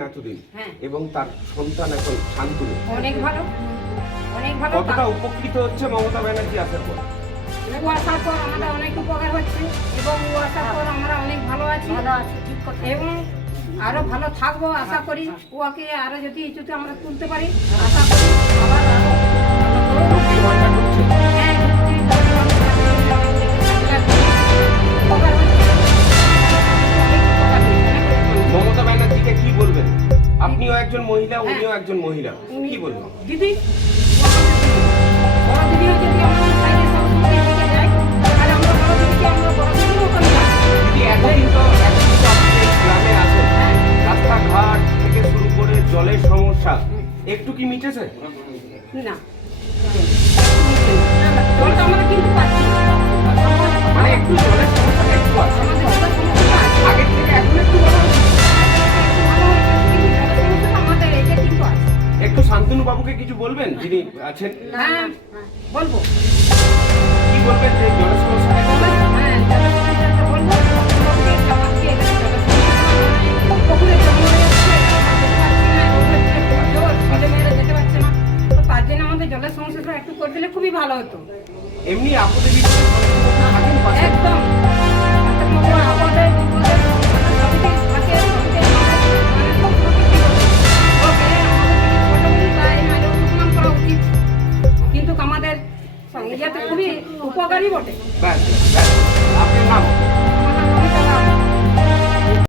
এতদিন। হ্যাঁ। এবং তার সন্তান এখন শান্তনু অনেক ভালো। অনেক ভালো। কতটা উপকৃত হচ্ছে মমতা ব্যানার্জি আসার পর? ও আসার পর আমাদের অনেক উপকার হচ্ছে এবং ও আসার পর আমরা অনেক ভালো আছি। ভালো আছি ঠিক কথা এবং আরও ভালো থাকব আশা করি। ওকে আরও যদি ইচ্ছুতে আমরা তুলতে পারি আশা করি আবার আপনিও একজন মহিলা উনিও একজন মহিলা। উনি কি বলবেন দিদি রাস্তাঘাট থেকে শুরু করে জলের সমস্যা। একটু কি মিটেছে? না। বাবুকে কিছু বলবেন? যিনি আছেন? হ্যাঁ বলব। কি বলবেন যে জলের সমস্যাটা একটু জলের সমস্যাটা করে দিলে খুবই ভালো হতো এমনি আপদে ইয়াতে খুবই উপকারী বটে। ব্যাস আপনার নাম